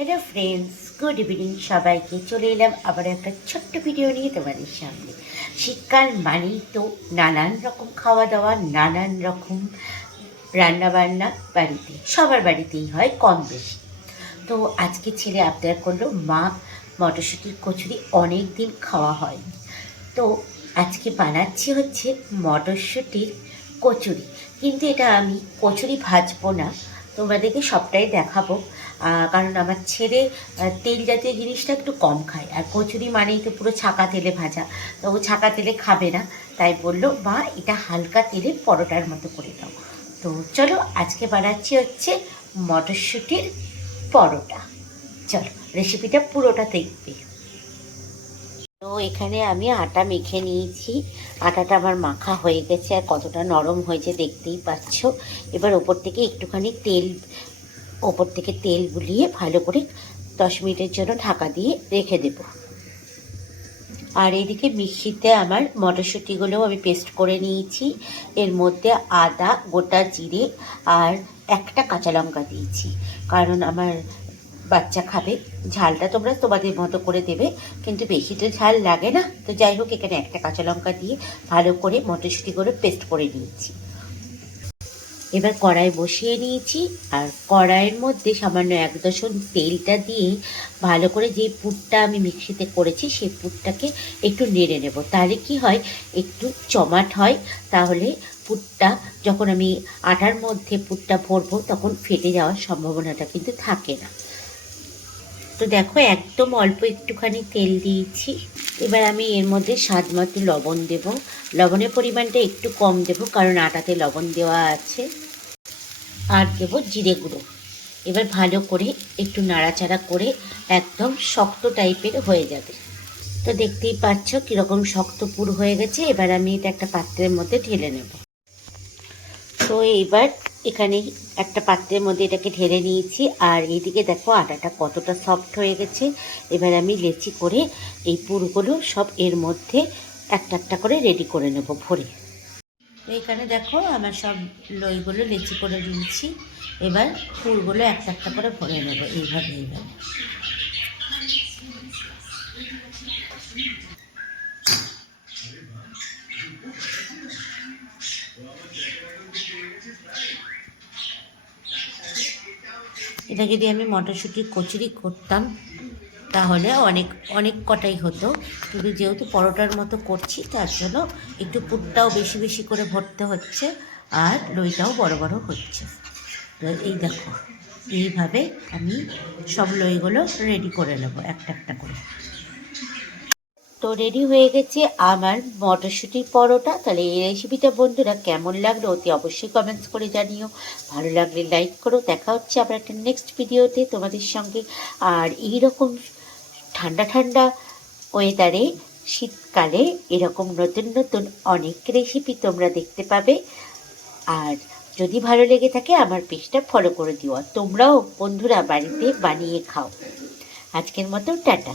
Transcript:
Hello friends good evening সবাইকে চলে এলাম আবার একটা ছোট্ট ভিডিও নিয়ে তোমাদের সামনে। শীতকাল মানেই তো নানান রকম খাওয়া দাওয়া, নানান রকম রান্না বান্না বাড়িতে। সবার বাড়িতেই হয় কম বেশি। তো আজকে ছেলে আবদার করল, মা মটরশুঁটির কচুরি অনেক দিন খাওয়া হয় তো আজকে বানাচ্ছি হচ্ছে মটরশুঁটির কচুরি। কিন্তু এটা আমি কচুরি ভাজবো না, তোমাদেরকে সবটাই দেখাবো। কারণ আমার ছেলে তেল জাতীয় জিনিসটা একটু কম খায় আর কচুরি মানেই তো পুরো ছাকা তেলে ভাজা। তো ও ছাকা তেলে খাবে না, তাই বলল, মা, এটা হালকা তেলে পরোটার মতো করে দাও। তো চলো, আজকে বানাচ্ছি হচ্ছে মটরশুঁটির পরোটা। চলো রেসিপিটা পুরোটা দেখবে। তো এখানে আমি আটা মেখে নিয়েছি। আটাটা আমার মাখা হয়ে গেছে আর কতটা নরম হয়েছে দেখতেই পাচ্ছ। এবার ওপর থেকে একটুখানি তেল ওপর থেকে তেল বুলিয়ে ভালো করে দশ মিনিটের জন্য ঢাকা দিয়ে রেখে দেব। আর এদিকে মিক্সিতে আমার মটরশুঁটিগুলোও আমি পেস্ট করে নিয়েছি। এর মধ্যে আদা, গোটা জিরে আর একটা কাঁচা লঙ্কা দিয়েছি। কারণ আমার বাচ্চা খাবে, ঝালটা তোমরা তোমাদের মতো করে দেবে, কিন্তু বেশি তো ঝাল লাগে না। তো যাই হোক, এখানে একটা কাঁচা লঙ্কা দিয়ে ভালো করে মটরশুঁটিগুলো পেস্ট করে নিয়েছি। এবার কড়াই বসিয়ে নিয়েছি আর কড়াইয়ের মধ্যে সামান্য এক দশন তেলটা দিয়ে ভালো করে যে পুরটা আমি মিক্সিতে করেছি সেই পুরটাকে একটু নেড়ে নেব। তাহলে কি হয়? একটু চমাট হয়। তাহলে পুরটা যখন আমি আটার মধ্যে পুরটা ভরবো তখন ফেটে যাওয়ার সম্ভাবনাটা কিন্তু থাকে না। তো দেখো একদম অল্প একটুখানি তেল দিয়েছি। এবার আমি এর মধ্যে স্বাদ মতো লবণ দেব। লবণের পরিমাণটা একটু কম দেব, কারণ আটাতে লবণ দেওয়া আছে। আর দেব জিরে গুঁড়ো। এবার ভালো করে একটু নাড়াচাড়া করে একদম শক্ত টাইপের হয়ে যাবে। তো দেখতেই পাচ্ছ কীরকম শক্ত পুর হয়ে গেছে। এবার আমি এটা একটা পাত্রের মধ্যে ঢেলে নেব। তো এইবার এখানে একটা পাত্রের মধ্যে এটাকে ঢেলে নিয়েছি, আর এইদিকে দেখো আটাটা কতটা সফট হয়ে গেছে। এবার আমি লেচি করে এই পুরগুলো সব এর মধ্যে একটা একটা করে রেডি করে নেব ভরে। তো এখানে দেখো আমার সব লইগুলো লেচি করে দিয়েছি এবার পুরগুলো একটা একটা করে ভরে নেব এইভাবে এইভাবে। এটা যদি আমি মটরশুঁটির কচুরি করতাম, তাহলে অনেক অনেক কটাই হতো। কিন্তু যেহেতু পরোটার মতো করছি, তার জন্য একটু পুরটাও বেশি বেশি করে ভরতে হচ্ছে আর লইটাও বড় বড় হচ্ছে। তো এই দেখো, এইভাবে আমি সব লইগুলো রেডি করে নেব, একটা একটা করে। তো রেডি হয়ে গেছে আমার মটরশুঁটির পরোটা। তাহলে এই রেসিপিটা বন্ধুরা কেমন লাগল অতি অবশ্যই কমেন্টস করে জানিও। ভালো লাগলে লাইক করো। দেখা হচ্ছে আবার একটা নেক্সট ভিডিওতে তোমাদের সঙ্গে। আর এই রকম ঠান্ডা ঠান্ডা ওয়েদারে শীতকালে এরকম নতুন নতুন অনেক রেসিপি তোমরা দেখতে পাবে। আর যদি ভালো লেগে থাকে আমার পেজটা ফলো করে দিও। তোমরাও বন্ধুরা বাড়িতে বানিয়ে খাও। আজকের মতো টাটা।